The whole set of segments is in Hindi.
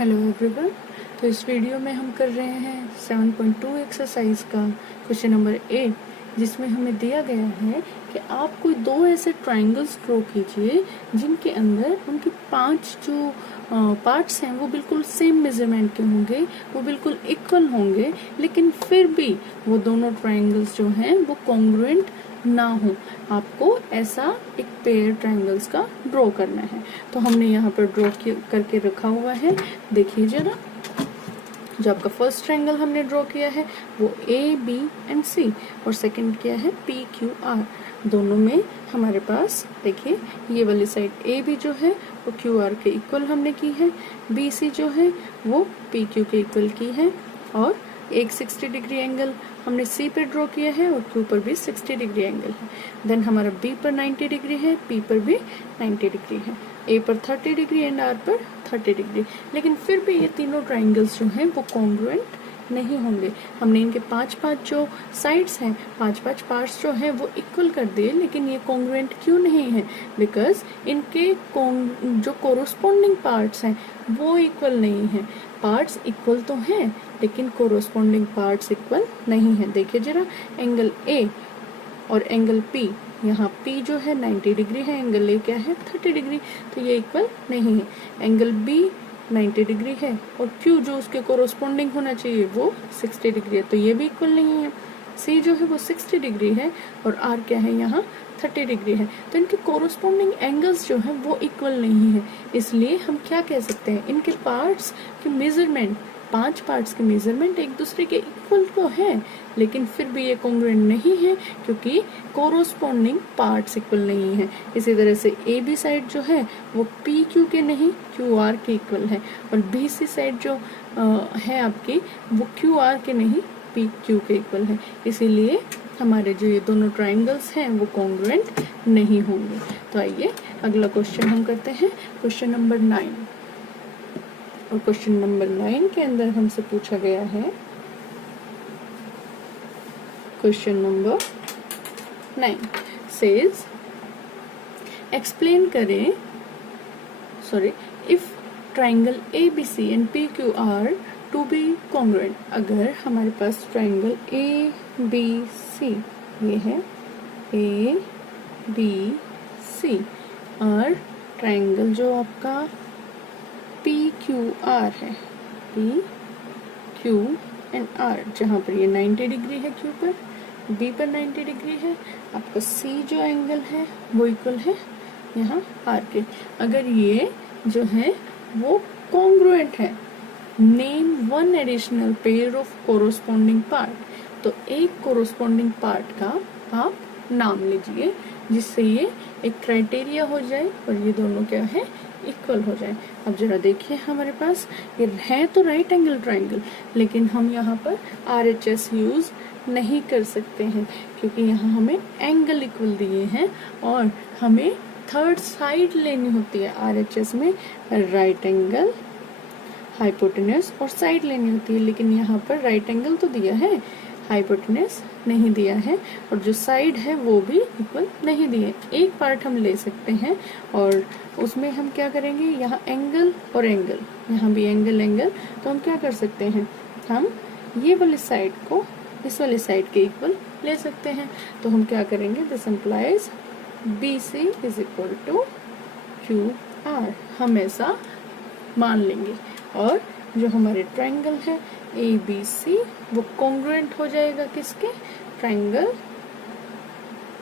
Hello everyone. तो इस वीडियो में हम कर रहे हैं 7.2 एक्सरसाइज का क्वेश्चन नंबर 8, जिसमें हमें दिया गया है कि आप कोई दो ऐसे ट्रायंगल्स ड्रॉ कीजिए जिनके अंदर उनके 5 जो पार्ट्स हैं वो बिल्कुल सेम मेजरमेंट के होंगे, वो बिल्कुल इक्वल होंगे, लेकिन फिर भी वो दोनों ट्रायंगल्स जो हैं वो कॉन्ग्रुएंट ना हो। आपको ऐसा एक पेयर ट्रायंगल्स का ड्रॉ करना है। तो हमने यहाँ पर ड्रॉ करके रखा हुआ है, देखिए जरा। जो आपका फर्स्ट ट्रायंगल हमने ड्रॉ किया है वो ए बी एंड सी, और सेकंड किया है पी क्यू आर। दोनों में हमारे पास देखिए ये वाली साइड ए बी जो है वो क्यू आर के इक्वल हमने की है, बी सी जो है वो पी क्यू के इक्वल की है, और एक 60 डिग्री एंगल हमने सी पे ड्रॉ किया है और क्यू पर भी 60 डिग्री एंगल है। देन हमारा बी पर 90 डिग्री है, पी पर भी 90 डिग्री है, ए पर 30 डिग्री एंड आर पर 30 डिग्री। लेकिन फिर भी ये तीनों ट्रायंगल्स जो हैं वो कॉन्ग्रुएंट नहीं होंगे। हमने इनके 5-5 जो साइड्स हैं, 5-5 पार्ट्स जो हैं वो इक्वल कर दिए, लेकिन ये कॉन्ग्रुएंट क्यों नहीं है? बिकॉज इनके जो कोरोस्पोंडिंग पार्ट्स हैं वो इक्वल नहीं है। पार्ट्स इक्वल तो हैं लेकिन कोरोस्पोंडिंग पार्ट्स इक्वल नहीं है। देखिए जरा, एंगल ए और एंगल पी, यहाँ P जो है 90 डिग्री है, एंगल ए क्या है 30 डिग्री, तो ये इक्वल नहीं है। एंगल B 90 डिग्री है और Q जो उसके कोरोस्पोंडिंग होना चाहिए वो 60 डिग्री है, तो ये भी इक्वल नहीं है। C जो है वो 60 डिग्री है और R क्या है यहाँ 30 डिग्री है, तो इनके कोरोस्पोंडिंग एंगल्स जो है वो इक्वल नहीं है। इसलिए हम क्या कह सकते हैं, इनके पार्ट्स के मेजरमेंट, 5 पार्ट्स के मेजरमेंट एक दूसरे के इक्वल तो है, लेकिन फिर भी ये कॉन्ग्रुएंट नहीं है क्योंकि कोरोस्पोंडिंग पार्ट्स इक्वल नहीं है। इसी तरह से ए बी साइड जो है वो पी क्यू के नहीं क्यू आर के इक्वल है, और बी सी साइड जो है आपकी वो क्यू आर के नहीं पी क्यू के इक्वल है। इसीलिए हमारे जो ये दोनों ट्रायंगल्स हैं वो कॉन्ग्रुएंट नहीं होंगे। तो आइए अगला क्वेश्चन हम करते हैं, क्वेश्चन नंबर 9। और क्वेश्चन नंबर 9 के अंदर हमसे पूछा गया है, क्वेश्चन नंबर 9 सेज एक्सप्लेन करें, if triangle A B C and P Q R to be congruent. अगर हमारे पास ट्राइंगल ए बी सी, ये है ए बी सी, और ट्राइंगल जो आपका पी क्यू आर है, पी क्यू एंड आर, जहाँ पर ये 90 डिग्री है क्यू पर, बी पर 90 डिग्री है, आपका सी जो एंगल है वो इक्वल है यहाँ आर के। अगर ये जो है वो कॉन्ग्रुएंट है, name one additional pair of corresponding part. तो एक कोरोस्पोंडिंग पार्ट का आप नाम लीजिए जिससे ये एक क्राइटेरिया हो जाए और ये दोनों क्या है इक्वल हो जाए। अब जरा देखिए, हमारे पास ये है तो राइट एंगल ट्राइंगल, लेकिन हम यहाँ पर RHS यूज नहीं कर सकते हैं क्योंकि यहाँ हमें एंगल इक्वल दिए हैं और हमें थर्ड साइड लेनी होती है। RHS में राइट एंगल, हाइपोटेन्यूज और साइड लेनी होती है, लेकिन यहाँ पर राइट एंगल तो दिया है, हाइपोटेन्यूज नहीं दिया है, और जो साइड है वो भी इक्वल नहीं दिए। एक पार्ट हम ले सकते हैं और उसमें हम क्या करेंगे, यहाँ एंगल और एंगल, यहाँ भी एंगल एंगल, तो हम क्या कर सकते हैं, हम ये वाली साइड को इस वाली साइड के इक्वल ले सकते हैं। तो हम क्या करेंगे, this implies BC is equal to QR, हम ऐसा मान लेंगे, और जो हमारे ट्रायंगल है ABC वो कॉन्ग्रुएंट हो जाएगा किसके, ट्रायंगल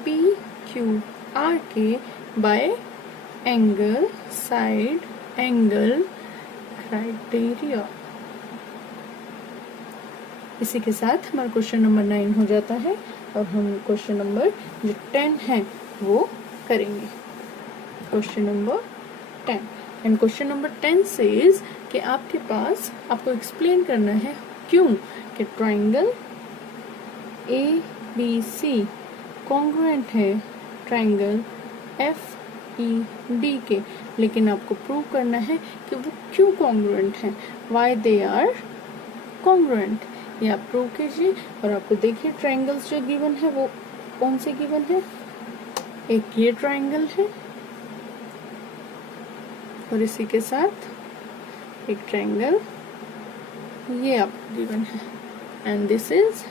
PQR के bye angle, side, angle criteria. इसी के साथ हमारा क्वेश्चन नंबर 9 हो जाता है और हम क्वेश्चन नंबर जो 10 है वो करेंगे, question number 10। And question number 10 says कि आपके पास, आपको एक्सप्लेन करना है क्यों कि ट्राइंगल ABC कॉन्ग्रुएंट है ट्राइंगल FED के, लेकिन आपको प्रूव करना है कि वो क्यों कॉन्ग्रुएंट है, व्हाई दे आर कॉन्ग्रुएंट। ये आप प्रूव कीजिए। और आपको देखिए ट्राइंगल्स जो गिवन है वो कौन से गिवन है, एक ये ट्राइंगल है और इसी के साथ एक ट्रायंगल ये आपको गिवन है and this is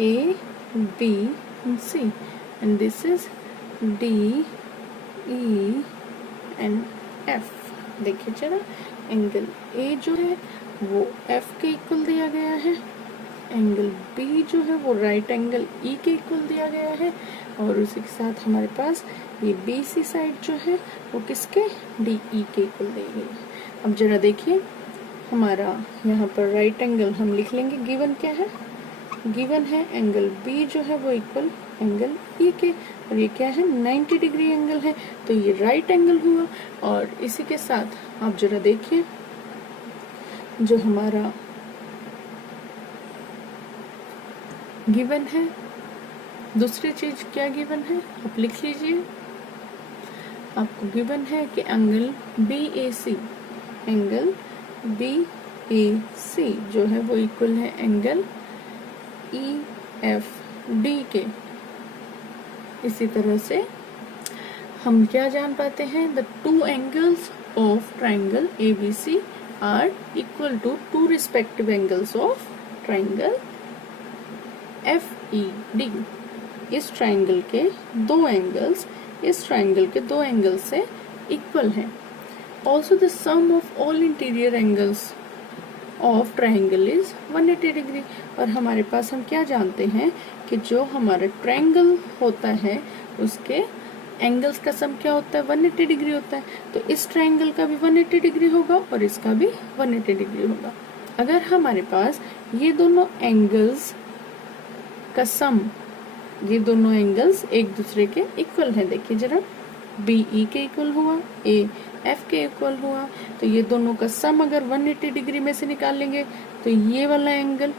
A B C and this is D E and F. देखिए जरा, एंगल ए जो है वो एफ के इक्वल दिया गया है, एंगल बी जो है वो राइट एंगल ई के इक्वल दिया गया है, और उसी के साथ हमारे पास ये बी सी साइड जो है वो किसके, डी ई के इक्वल दी गई है। अब जरा देखिए, हमारा यहाँ पर राइट एंगल हम लिख लेंगे, गिवन क्या है, गिवन है एंगल बी जो है वो इक्वल एंगल ई के, और ये क्या है 90 डिग्री एंगल है, तो ये राइट एंगल हुआ। और इसी के साथ आप जरा देखिए, जो हमारा गिवन है, दूसरी चीज क्या गिवन है आप लिख लीजिए। आपको गिवन है कि एंगल बी ए सी, एंगल बी ए सी जो है वो इक्वल है एंगल ई एफ डी के। इसी तरह से हम क्या जान पाते हैं, the two angles of triangle A B C are equal to to respective angles of triangle F E D. इस ट्राइंगल के दो एंगल्स इस ट्राइंगल के दो एंगल से इक्वल हैं। Also the sum of all interior angles of triangle is 180 degree. और हमारे पास हम क्या जानते हैं कि जो हमारा ट्राइंगल होता है उसके एंगल्स का सम क्या होता है, 180 डिग्री होता है। तो इस ट्राइंगल का भी 180 डिग्री होगा और इसका भी 180 डिग्री होगा। अगर हमारे पास ये दोनों एंगल्स का सम, ये दोनों एंगल्स एक दूसरे के इक्वल है, देखिए जरा, बी ई के इक्वल हुआ, ए एफ के इक्वल हुआ, तो ये दोनों का सम अगर 180 डिग्री में से निकालेंगे तो ये वाला एंगल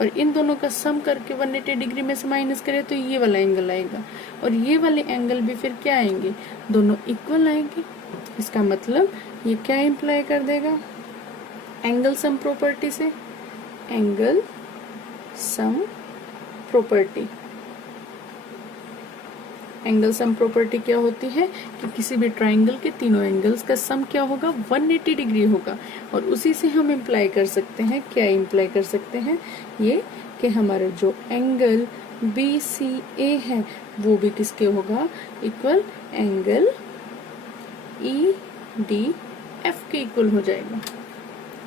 और इन दोनों का सम करके 180 डिग्री में से माइनस करें तो ये वाला एंगल आएगा, और ये वाले एंगल भी फिर क्या आएंगे, दोनों इक्वल आएंगे। इसका मतलब ये क्या इम्प्लाई कर देगा, एंगल सम प्रॉपर्टी से, angle sum property. Angle sum property क्या होती है कि किसी भी ट्राइंगल के तीनों एंगल्स का सम क्या होगा, 180 डिग्री होगा। और उसी से हम इम्प्लाई कर सकते हैं, क्या इम्प्लाई कर सकते हैं, ये कि हमारा जो एंगल बी सी ए है वो भी किसके होगा, equal angle E D F के इक्वल हो जाएगा।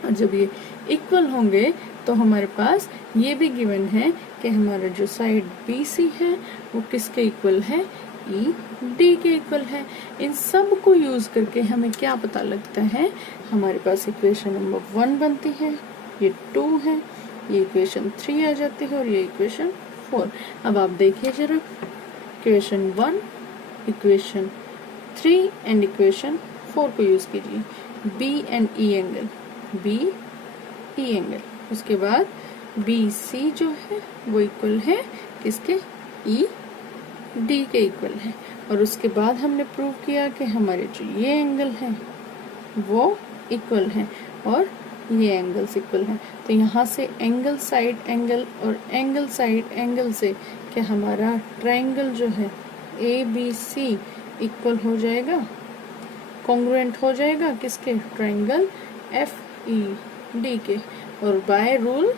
और जब ये इक्वल होंगे तो हमारे पास ये भी गिवन है कि हमारा जो साइड बी सी है वो किसके इक्वल है, ई डी के इक्वल है। इन सब को यूज करके हमें क्या पता लगता है, हमारे पास इक्वेशन नंबर 1 बनती है, ये 2 है, ये इक्वेशन 3 आ जाती है और ये इक्वेशन 4। अब आप देखिए जरा, इक्वेशन 1, इक्वेशन 3 एंड इक्वेशन 4 को यूज कीजिए। B and E angle, B E angle, उसके बाद बी सी जो है वो इक्वल है किसके, ई डी के इक्वल है। और उसके बाद हमने प्रूव किया कि हमारे जो ये एंगल है वो इक्वल है और ये एंगल्स इक्वल हैं। तो यहाँ से एंगल साइड एंगल और एंगल साइड एंगल से क्या हमारा ट्राइंगल जो है ए बी सी इक्वल हो जाएगा, कॉन्ग्रुएंट हो जाएगा किसके, ट्राइंगल एफ ई डी के, और by rule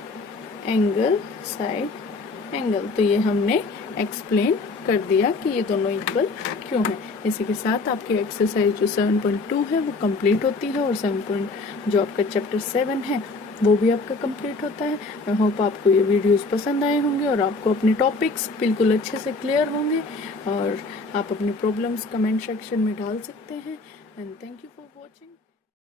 angle side angle. तो ये हमने एक्सप्लेन कर दिया कि ये दोनों इक्वल क्यों हैं। इसी के साथ आपकी एक्सरसाइज जो 7.2 है वो कंप्लीट होती है, और जो आपका चैप्टर 7 है वो भी आपका कंप्लीट होता है। आई होप आपको ये वीडियोस पसंद आए होंगे और आपको अपने टॉपिक्स बिल्कुल अच्छे से क्लियर होंगे, और आप अपनी प्रॉब्लम्स कमेंट सेक्शन में डाल सकते हैं। And thank you for watching.